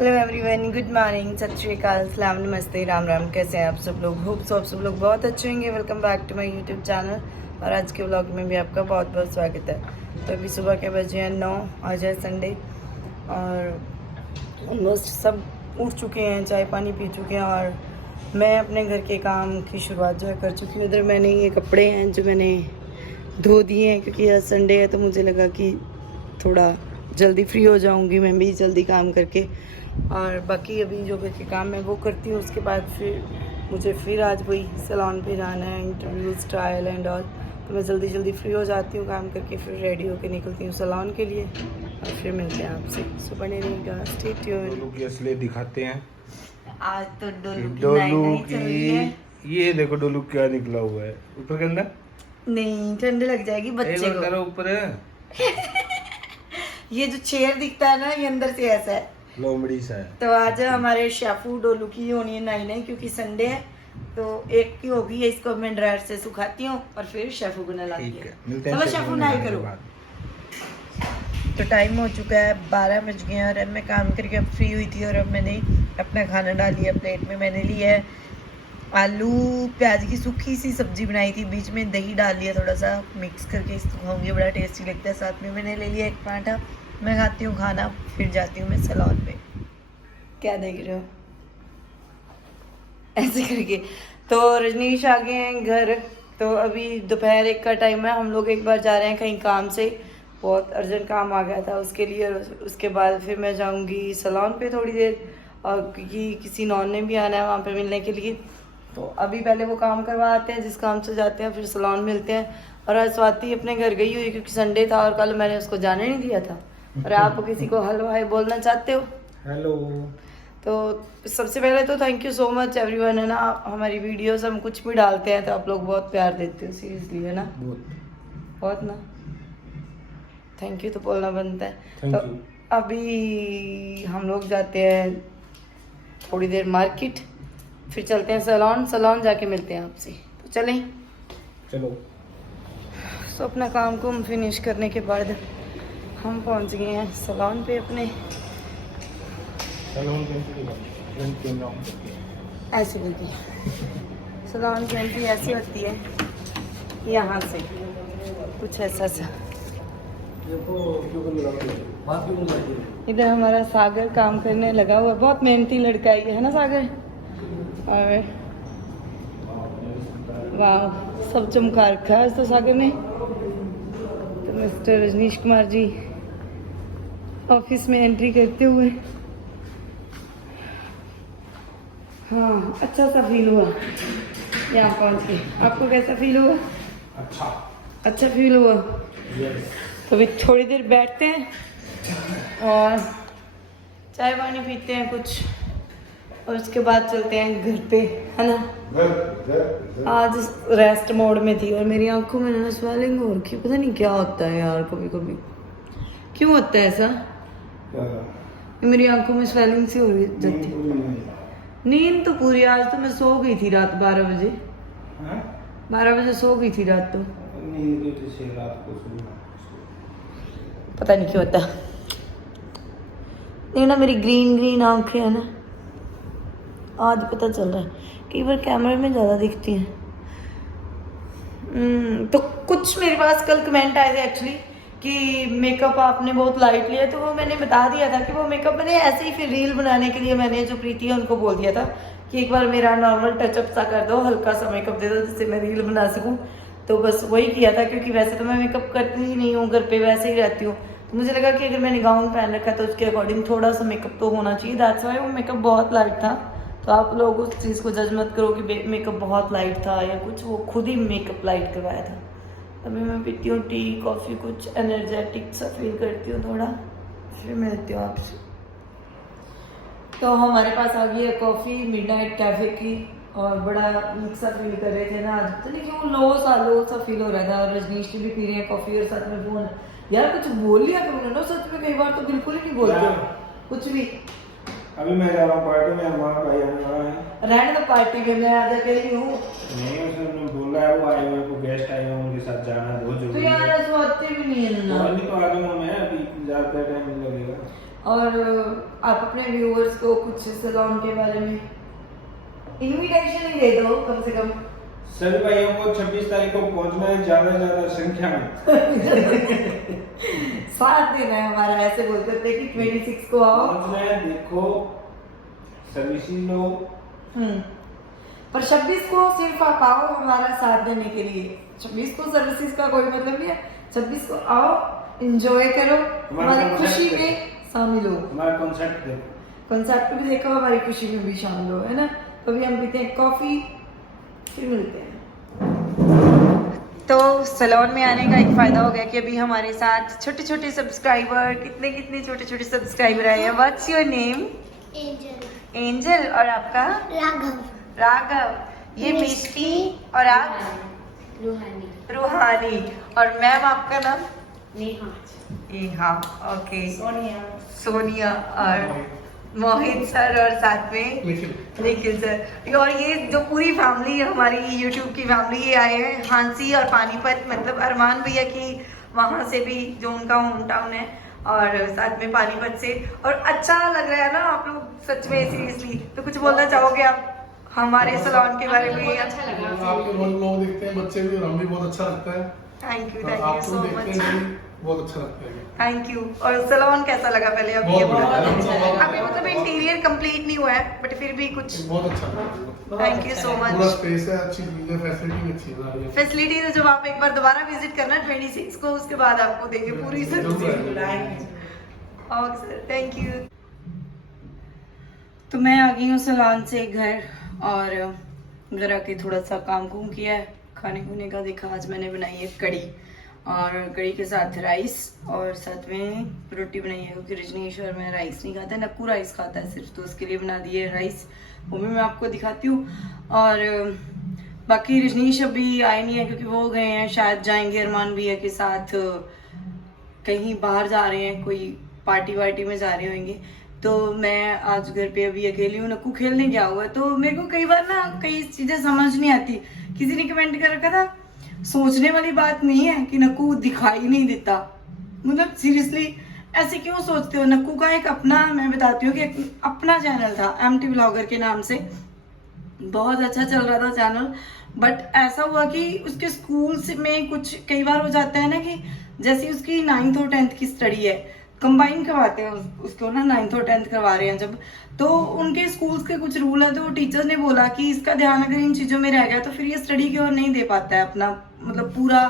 Hello everyone, good morning, सत श्री अकाल, सलाम, नमस्ते, राम राम। कैसे हैं आप सब लोग? होप सो आप सब लोग बहुत अच्छे होंगे। Welcome back to my YouTube channel. और आज के व्लॉग में भी आपका बहुत बहुत स्वागत है। तो अभी सुबह के बजे हैं 9, आज है संडे और ऑलमोस्ट सब उठ चुके हैं, चाय पानी पी चुके हैं और मैं अपने घर के काम की शुरुआत जो है कर चुकी हूँ। उधर मैंने ये कपड़े हैं जो मैंने धो दिए हैं क्योंकि आज संडे है, तो मुझे लगा कि थोड़ा जल्दी फ्री हो जाऊंगी मैं भी जल्दी काम करके। और बाकी अभी जो घर के काम है वो करती हूँ। उसके बाद फिर मुझे फिर आज वही सैलून पे जाना है, इंटरव्यूज़, ट्रायल एंड ऑल। तो मैं जल्दी जल्दी फ्री हो जाती हूँ काम करके, फिर रेडी होकर निकलती हूँ सैलून के लिए और फिर मिलते हैं आपसे। सो बने रहिएगा, स्टे ट्यून्ड। डोलू की असली दिखाते हैं। आज तो डोलू की ये देखो डोलू क्या निकला हुआ है ऊपर के अंदर। नहीं, ठंड लग जाएगी बच्चे को। ऊपर है ये जो चेयर दिखता है ना, ये अंदर से ऐसा है, लोमड़ी सा है। तो आज हमारे शेफू डोलू की होनी है नाई क्योंकि संडे है, तो एक की होगी। इसको मैं ड्रायर से सुखाती हूँ और फिर शेफू को नहलाती हूँ। चलो शेफू नहाई करो। तो टाइम हो चुका है 12 बज गए हैं और अब मैं काम करके अब फ्री हुई थी और अब मैंने अपना खाना डाल लिया प्लेट में। मैंने लिया है आलू प्याज की सूखी सी सब्जी बनाई थी, बीच में दही डाल लिया थोड़ा सा मिक्स करके, इसको खाऊंगी, बड़ा टेस्टी लगता है। साथ में मैंने ले लिया एक पराठा। मैं खाती हूँ खाना, फिर जाती हूँ मैं सैलून पे। क्या देख रहे हो ऐसे करके? तो रजनीश आ गए हैं घर, तो अभी दोपहर 1 का टाइम है। हम लोग एक बार जा रहे हैं कहीं काम से, बहुत अर्जेंट काम आ गया था उसके लिए। और उसके बाद फिर मैं जाऊंगी सैलून पे थोड़ी देर, और क्योंकि किसी नॉन ने भी आना है वहाँ पे मिलने के लिए। तो अभी पहले वो काम करवा आते हैं जिस काम से जाते हैं, फिर सैलून मिलते हैं। और आज स्वाति अपने घर गई हुई क्योंकि संडे था और कल मैंने उसको जाने नहीं दिया था। और आप किसी को हेलो हाय बोलना चाहते हो? हेलो। तो सबसे पहले तो thank you so much everyone, है ना। हमारी वीडियोस हम कुछ भी डालते हैं तो आप लोग बहुत प्यार देते हो, सीरियसली, है ना, बहुत ना। थैंक यू तो बोलना बनता है। तो अभी हम लोग जाते हैं थोड़ी देर मार्केट, फिर चलते हैं सैलून जाके मिलते हैं आपसे। तो चलें, चलो। सो अपना काम को हम फिनिश करने के बाद हम पहुंच गए हैं सैलून पे अपने। ऐसे होती है सैलून की एंट्री, ऐसी होती है यहाँ से, कुछ ऐसा सा। इधर हमारा सागर काम करने लगा हुआ, बहुत मेहनती लड़का है ना सागर। और वाह, सब चमका रखा है तो सागर ने। तो मिस्टर रजनीश कुमार जी ऑफिस में एंट्री करते हुए, हाँ, अच्छा सा फील हुआ यहाँ पहुँच के। आपको कैसा फील हुआ? अच्छा फील हुआ। तो अभी थोड़ी देर बैठते हैं और चाय पानी पीते हैं कुछ, और उसके बाद चलते हैं घर पे, है ना। आज रेस्ट मोड में थी और मेरी आंखों में ना स्वेलिंग हो रखी, पता नहीं क्या होता है यार, कभी कभी क्यों होता है ऐसा। मेरी आंखों में स्वेलिंग सी हो रही जाती। नींद तो पूरी, आज तो मैं सो गई थी रात 12 बजे। 12 बजे सो गई थी रात, तो पता नहीं क्यों होता। नहीं ना, मेरी ग्रीन आंखें है ना, आज पता चल रहा है। कई बार कैमरे में ज़्यादा दिखती हैं। तो कुछ मेरे पास कल कमेंट आए थे एक्चुअली कि मेकअप आपने बहुत लाइट लिया, तो वो मैंने बता दिया था कि वो मेकअप मैंने ऐसे ही फिर रील बनाने के लिए मैंने जो प्रीति है उनको बोल दिया था कि एक बार मेरा नॉर्मल टचअप सा कर दो, हल्का सा मेकअप दे दो जिससे मैं रील बना सकूँ। तो बस वही किया था, क्योंकि वैसे तो मैं मेकअप करती ही नहीं हूँ, घर पे वैसे ही रहती हूँ। तो मुझे लगा कि अगर मैंने गाउन पहन रखा है तो उसके अकॉर्डिंग थोड़ा सा मेकअप तो होना चाहिए। दैट्स व्हाई वो मेकअप बहुत लाइट था। तो आप लोग उस चीज़ को जज मत करो कि मेकअप बहुत लाइट था या कुछ, वो खुद ही मेकअप लाइट करवाया था। अभी मैं पीती हूँ टी कॉफ़ी, कुछ एनर्जेटिक सा फील करती हूँ थोड़ा, फिर मिलती हूँ आपसे। तो हमारे पास आ गई है कॉफ़ी मिडनाइट कैफ़े की, और बड़ा वीक सा फील कर रहे थे ना आज, तो नहीं क्यों लो सा फील हो रहा था। और रजनीश भी पी रहे हैं कॉफ़ी और साथ में फोन। यार कुछ बोल लिया करो ना, सच में कई बार तो बिल्कुल ही नहीं बोलते कुछ भी। अभी मैं जा रहा हूँ पार्टी में, हमारा भाई आने वाला है। रहने दो पार्टी में, मैं आज अकेली हूँ। नहीं, उसने बोला है वो आए हुए को गेस्ट आए हैं, उनके साथ जाना बहुत जरूरी तो यार ऐसा होते भी नहीं है ना। नहीं तो आ जाऊंगा मैं, अभी ज़्यादा टाइम नहीं लगेगा। और आप अपने व्यूअर्स को कुछ सैलून के बारे में इनविटेशन ही दे दो कम से कम। सभी भाइयों को 26 तारीख को पहुंचना है ज्यादा से ज्यादा संख्या में। साथ देना है हमारा, ऐसे बोलते थे कि 26 को आओ। पहुंचना है, देखो सर्विसेज लो। पर 26 को सिर्फ आप आओ हमारा साथ देने के लिए। 26 को सर्विसेज का कोई मतलब नहीं है। 26 को आओ, एंजॉय करो, हमारी खुशी में शामिल हो। हमारा कॉन्सेप्ट देखो, कॉन्सेप्ट भी देखो, हमारी खुशी में भी शामिल हो, है ना। तो अभी हम पीते हैं कॉफी, फिर मिलते हैं। तो सैलून में आने का एक फायदा हो गया कि अभी हमारे साथ छोटे छोटे सब्सक्राइबर, कितने कितने छोटे छोटे सब्सक्राइबर आए हैं। What's your name? Angel. Angel. और आपका? राघव। राघव। ये मिष्टी। और आप? रूहानी। रूहानी। और मैम आपका नाम? नेहा। नेहा। ओके। सोनिया। सोनिया। और मोहित सर, और साथ में निखिल सर। और ये जो पूरी फैमिली है हमारी यूट्यूब की फैमिली, ये आए हैं हांसी और पानीपत, मतलब अरमान भैया की वहाँ से भी, जो उनका होम टाउन है, और साथ में पानीपत से। और अच्छा लग रहा है ना आप लोग सच में, सीरियसली। तो कुछ बोलना चाहोगे आप हमारे सैलून के बारे में? अच्छा लगा आपके बहुत लोग देखते हैं, बच्चे भी, और हम भी बहुत अच्छा लगता है। थैंक यू आप सो लोग मच। देखते हैं भी बहुत अच्छा लगता है। Thank you. और सैलून कैसा लगा पहले? अभी ये बहुत बोलो। अच्छा लगा। अभी मतलब इंटीरियर कंप्लीट नहीं हुआ है, बट फिर भी कुछ। बहुत अच्छा लगा। थैंक यू सो पूरा मच। स्पेस है, अच्छी चीजें, फैसिलिटी भी अच्छी है। फैसिलिटीज है, जब आप एक बार दोबारा विजिट करना 26 को, उसके बाद आपको देंगे पूरी सर्विस। और सर थैंक यू। तो मैं आ गई हूँ सैलून से घर, और घर आके थोड़ा सा काम कुम किया है, खाने खुने का देखा। आज मैंने बनाई है कड़ी, और कड़ी के साथ राइस, और साथ में रोटी बनाई है, क्योंकि रजनीश और मैं राइस नहीं खाता है, नक्कू राइस खाता है सिर्फ, तो उसके लिए बना दिए राइस। वो भी मैं आपको दिखाती हूँ। और बाकी रजनीश अभी आए नहीं है, क्योंकि वो गए हैं, शायद जाएंगे अरमान भैया के साथ कहीं बाहर जा रहे हैं, कोई पार्टी वार्टी में जा रहे होंगे। तो मैं आज घर पे अभी अकेली हूँ, नक्कू खेलने गया हुआ है। तो मेरे को कई बार ना कई चीजें समझ नहीं आती। किसी ने कमेंट कर रखा था, सोचने वाली बात नहीं है कि नक्कू दिखाई नहीं देता। मतलब सीरियसली ऐसे क्यों सोचते हो? नक्कू का एक अपना, मैं बताती हूँ कि अपना चैनल था एमटी ब्लॉगर के नाम से, बहुत अच्छा चल रहा था चैनल। बट ऐसा हुआ कि उसके स्कूल में कुछ कई बार हो जाता है ना, कि जैसे उसकी 9th और 10th की स्टडी है, कंबाइन करवाते हैं उसको ना, 9th और 10th करवा रहे हैं जब, तो उनके स्कूल्स के कुछ रूल है। तो टीचर्स ने बोला कि इसका ध्यान अगर इन चीज़ों में रह गया तो फिर ये स्टडी की ओर नहीं दे पाता है अपना, मतलब पूरा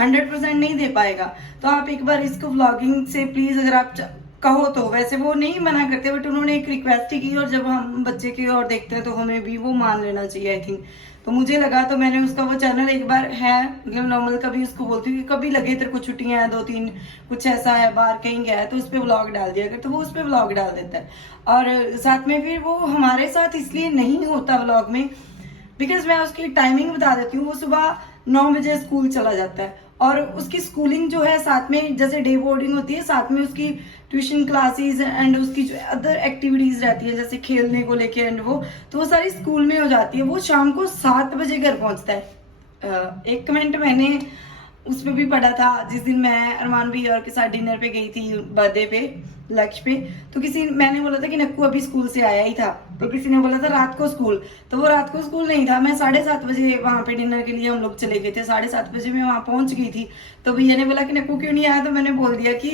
100% नहीं दे पाएगा। तो आप एक बार इसको व्लॉगिंग से प्लीज़, अगर आप कहो तो, वैसे वो नहीं मना करते, बट उन्होंने एक रिक्वेस्ट ही की, और जब हम बच्चे की ओर देखते हैं तो हमें भी वो मान लेना चाहिए आई थिंक। तो मुझे लगा, तो मैंने उसका वो चैनल एक बार है, मतलब नॉर्मल कभी उसको बोलती हूँ कि कभी लगे तेरे को छुट्टियां हैं 2-3, कुछ ऐसा है, बाहर कहीं गया है, तो उस पर व्लॉग डाल दिया कर, तो वो उस पर व्लॉग डाल देता है। और साथ में फिर वो हमारे साथ इसलिए नहीं होता व्लॉग में, बिकॉज मैं उसकी टाइमिंग बता देती हूँ। वो सुबह 9 बजे स्कूल चला जाता है, और उसकी स्कूलिंग जो है साथ में, जैसे डे बोर्डिंग होती है, साथ में उसकी ट्यूशन क्लासेस एंड उसकी जो अदर एक्टिविटीज रहती है, जैसे खेलने को लेके एंड वो, तो वो सारी स्कूल में हो जाती है। वो शाम को 7 बजे घर पहुंचता है। एक कमेंट मैंने उसमें भी पढ़ा था, जिस दिन मैं अरमान भी और के साथ डिनर पे गई थी, बर्थडे पे, लक्ष्य पे, तो मैंने बोला था कि नक्कू अभी स्कूल से आया ही था, तो किसी ने बोला था रात को स्कूल, तो वो रात को स्कूल नहीं था। मैं 7:30 बजे वहाँ पे डिनर के लिए हम लोग चले गए थे, 7:30 बजे मैं वहाँ पहुँच गई थी। तो भैया ने बोला कि नक्कू क्यों नहीं आया, तो मैंने बोल दिया कि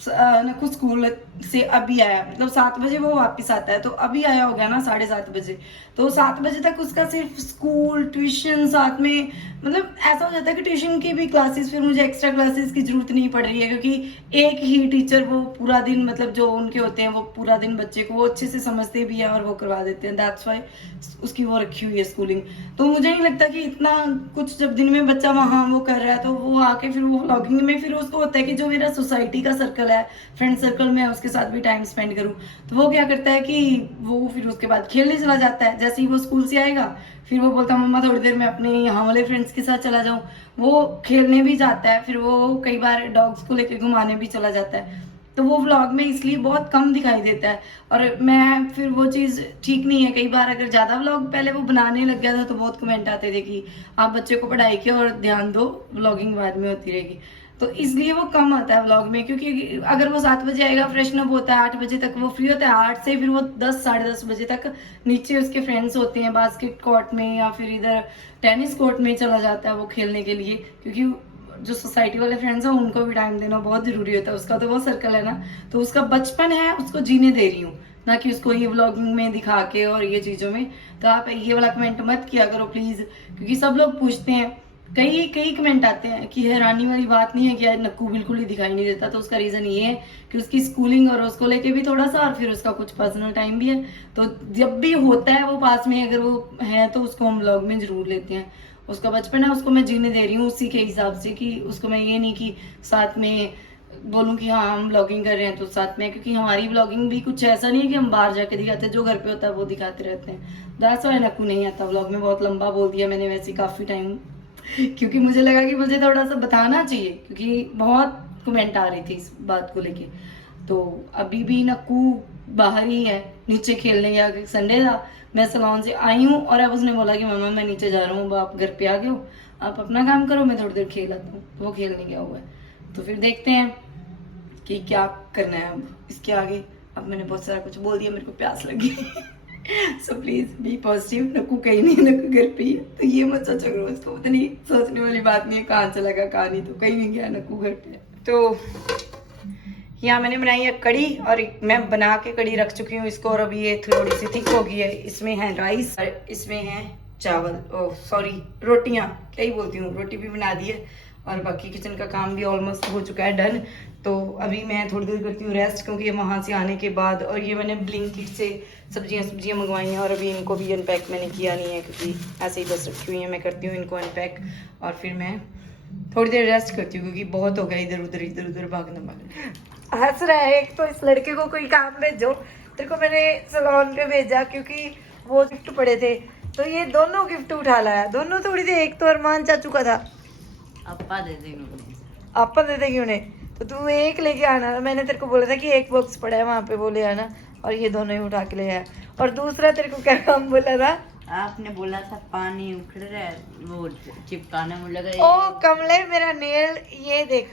नक्कू स्कूल से अभी आया, मतलब 7 बजे वो वापस आता है, तो अभी आया हो गया ना 7:30 बजे। तो 7 बजे तक उसका सिर्फ स्कूल, ट्यूशन, साथ में मतलब ऐसा हो जाता है कि ट्यूशन की भी क्लासेस, फिर मुझे एक्स्ट्रा क्लासेस की जरूरत नहीं पड़ रही है, क्योंकि एक ही टीचर वो पूरा दिन, मतलब जो उनके होते हैं वो पूरा दिन बच्चे को वो अच्छे से समझते भी है और वो करवा देते हैं। दैट्स वाई उसकी वो रखी हुई है स्कूलिंग। तो मुझे नहीं लगता कि इतना कुछ, जब दिन में बच्चा वहाँ वो कर रहा है, तो वो आके फिर वो व्लॉगिंग में, फिर उसको होता है कि जो मेरा सोसाइटी का सर्कल है, फ्रेंड सर्कल में, उसके साथ भी टाइम स्पेंड करूँ। तो वो क्या करता है कि वो फिर उसके बाद खेलने चला जाता है। जैसे ही वो स्कूल से आएगा, फिर वो बोलता है मम्मा थोड़ी देर में अपने यहाँ वाले फ्रेंड्स के साथ चला जाऊँ। वो खेलने भी जाता है, फिर वो कई बार डॉग्स को लेकर घुमाने भी चला जाता है। तो वो व्लॉग में इसलिए बहुत कम दिखाई देता है, और मैं फिर वो चीज़ ठीक नहीं है। कई बार अगर ज़्यादा व्लॉग पहले वो बनाने लग गया था, तो बहुत कमेंट आते थे कि आप बच्चे को पढ़ाई की और ध्यान दो, व्लॉगिंग बाद में होती रहेगी। तो इसलिए वो कम आता है व्लॉग में, क्योंकि अगर वो 7 बजे आएगा, फ्रेशन अप होता है, 8 बजे तक वो फ्री होता है, 8 से फिर वो 10 साढ़े 10 बजे तक नीचे उसके फ्रेंड्स होते हैं बास्केट कोर्ट में या फिर इधर टेनिस कोर्ट में चला जाता है वो खेलने के लिए, क्योंकि जो सोसाइटी वाले फ्रेंड्स हैं उनको भी टाइम देना बहुत जरूरी होता है, उसका तो वो सर्कल है ना, तो उसका बचपन है उसको जीने दे रही हूँ, ना कि उसको ये व्लॉगिंग में दिखा के और ये चीज़ों में। तो आप ये वाला कमेंट मत किया करो प्लीज़, क्योंकि सब लोग पूछते हैं, कई कमेंट आते हैं कि हैरानी वाली बात नहीं है कि यार नक्कू बिल्कुल ही दिखाई नहीं देता, तो उसका रीज़न ये है कि उसकी स्कूलिंग और उसको लेके भी थोड़ा सा, और फिर उसका कुछ पर्सनल टाइम भी है, तो जब भी होता है वो पास में अगर वो है तो उसको हम व्लॉग में ज़रूर लेते हैं। उसका बचपन है, उसको मैं जीने दे रही हूँ उसी के हिसाब से, कि उसको मैं ये नहीं कि साथ में बोलूँ कि हाँ हम ब्लॉगिंग कर रहे हैं तो साथ में, क्योंकि हमारी ब्लॉगिंग भी कुछ ऐसा नहीं है कि हम बाहर जाके दिखाते हैं, जो घर पे होता है वो दिखाते रहते हैं। दैट्स व्हाई नक्कू नहीं आता ब्लॉग में। बहुत लंबा बोल दिया मैंने वैसे काफ़ी टाइम, क्योंकि मुझे लगा कि मुझे थोड़ा सा बताना चाहिए, क्योंकि बहुत कमेंट आ रही थी इस बात को लेके। तो अभी भी नक्कू बाहर ही है, नीचे खेलने गया, संडे था, मैं सलोन से आई हूँ और अब उसने बोला कि मामा मैं नीचे जा रहा हूँ, आप घर पे आ गए हो, आप अपना काम करो, मैं थोड़ी देर खेल आता हूँ। तो वो खेलने गया हुआ है, तो फिर देखते हैं कि क्या करना है अब इसके आगे। अब मैंने बहुत सारा कुछ बोल दिया, मेरे को प्यास लगी so please be positive. Nakku कहीं नहीं, नक्कू घर पे ही है, तो ये मत सोचा करो, उसको पता नहीं, सोचने वाली बात नहीं है कहाँ चला गया कहाँ नहीं, तो कहीं नहीं गया, नक्कू घर पे है। तो यहाँ मैंने बनाई है कड़ी, और मैं बना के कड़ी रख चुकी हूँ इसको, और अभी ये थोड़ी सी थिक हो गई है। इसमें है राइस और इसमें है चावल, ओह सॉरी रोटियाँ, क्या ही बोलती हूँ, रोटी भी बना दी है, और बाकी किचन का काम भी ऑलमोस्ट हो चुका है डन। तो अभी मैं थोड़ी देर करती हूँ रेस्ट, क्योंकि वहाँ से आने के बाद, और ये मैंने ब्लिंकिट से सब्जियाँ मंगवाई हैं, और अभी इनको भी अनपैक मैंने किया नहीं है, क्योंकि ऐसे ही बस रखी हुई है। मैं करती हूँ इनको अनपैक और फिर मैं थोड़ी देर रेस्ट करती हूँ, क्योंकि बहुत हो गया इधर उधर भागना। हंस रहा है, एक तो इस लड़के को कोई काम भेजो, तेरे को मैंने सलोन पे भेजा क्योंकि वो गिफ्ट पड़े थे, तो ये दोनों गिफ्ट उठा लाया, दोनों थोड़ी थे, एक तो अरमान चाचू का था, आपा दे देंगे, आपा दे देगी उन्हें, तो तू एक लेके आना, मैंने तेरे को बोला था कि एक बॉक्स पड़ा है वहाँ पे वो ले आना, और ये दोनों ही उठा के ले आया। और दूसरा तेरे को क्या काम बोला था, आपने बोला था पानी उखड़ रहा है, वो चिपकाने में लगा। ओ कमले मेरा नेल ये देख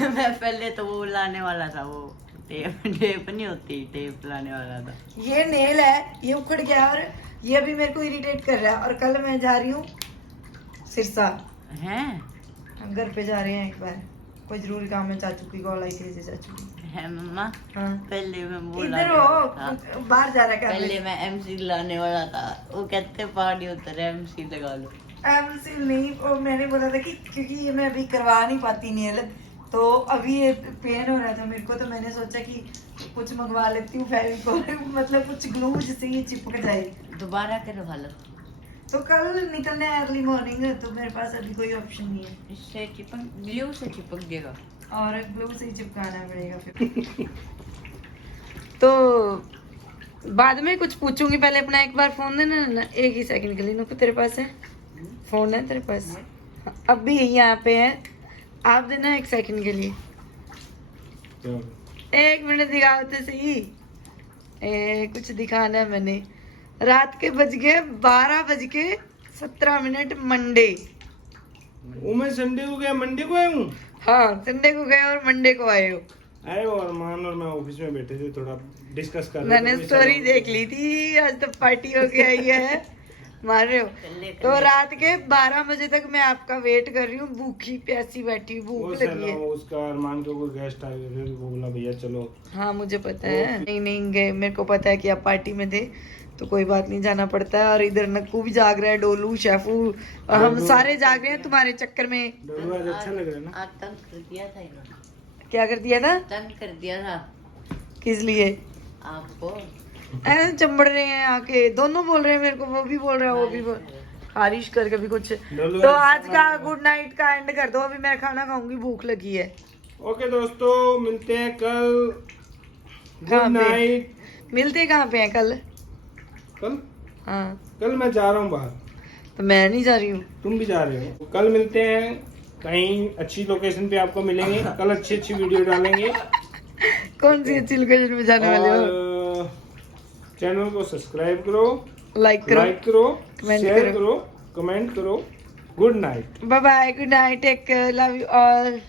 मैं पहले तो वो लाने वाला था, वो टेप नहीं होती, टेप लाने वाला था। ये नेल है, ये उखड़ गया, और ये अभी मेरे को इरिटेट कर रहा है। और कल मैं जा रही हूँ सिरसा, हैं हम घर पे जा रहे हैं, एक बार कोई जरूरी काम है, चाचू की कॉल आई थी चाचू की। है मम्मा, हाँ पहले मैं वो इधर लाने हो, वाला था। बाहर जा रहा है पहले मैं एमसी लाने वाला था, वो कहते पानी उतर एमसी लगा लो। एमसी नहीं, और मैंने बोला था कि क्योंकि ये मैं अभी करवा नहीं पाती नेल, तो अभी ये पेन हो रहा था मेरे को, तो मैंने सोचा कि कुछ मंगवा लेती हूँ फेविकोल, मतलब कुछ ग्लू जिससे ये चिपक जाए। दोबारा करवा लो, तो कल निकलना है अर्ली मॉर्निंग, तो मेरे पास अभी कोई ऑप्शन नहीं है, इससे चिपक, ग्लू से चिपक जाएगा, और ग्लू से ही चिपकाना पड़ेगा फिर तो बाद में कुछ पूछूंगी, पहले अपना एक बार फोन देना ना, एक ही सेकंड के लिए। नुकु तेरे पास है फोन, है तेरे पास? अब भी यहाँ पे है, आप देना एक सेकंड के लिए, तो 1 मिनट दिखाओ तो सही। कुछ दिखाना है मैंने। रात के बज गए 12:17 मंडे। वो मैं संडे को गया, मंडे को आया हूँ। हाँ संडे को गए और मंडे को आए हो। आए और अरमान और मैं ऑफिस में बैठे थे, थोड़ा डिस्कस कर रहे थे। मैंने स्टोरी देख ली थी, आज तो पार्टी हो के आई है, मार रहे हो। तो रात के 12 बजे तक मैं आपका वेट कर रही हूँ, भूखी प्यासी बैठी, वो भूख लगी है। उसका अरमान के कोई गेस्ट आए हुए थे, वो बोला भैया चलो। हाँ मुझे पता है, नहीं गए, मेरे को पता है कि आप पार्टी में थे, तो कोई बात नहीं, जाना पड़ता है। और इधर नक्कू भी जाग रहा है, डोलू शेफू, और हम सारे जाग रहे हैं तुम्हारे चक्कर में। डोलू आज अच्छा लग रहा है ना? आज तंग कर दिया था इन्होंने, क्या कर दिया था? तंग कर दिया था किस लिए? आपको। ऐसे चंबड़ रहे हैं आके, दोनों बोल रहे हैं मेरे को, वो भी बोल रहा है, वो भी बोल, हारिश कर कभी कुछ। तो आज का गुड नाइट का एंड कर दो, अभी मैं खाना खाऊंगी, भूख लगी है। ओके दोस्तों, मिलते हैं कल। कहाँ गुड पे? नाइट। मिलते कहाँ पे हैं कल? कल हाँ कल मैं जा रहा हूँ बाहर। तो मैं नहीं जा रही हूँ। तुम भी जा रहे हो। कल मिलते हैं कहीं अच्छी लोकेशन पे, आपको मिलेंगे कल, अच्छी वीडियो डालेंगे। कौन सी अच्छी लोकेशन पे जाने वाले हो? और चैनल को सब्सक्राइब करो, लाइक करो, कमेंट शेयर करो। करो, कमेंट करो। Good night. Bye bye, good night, take care, love you all.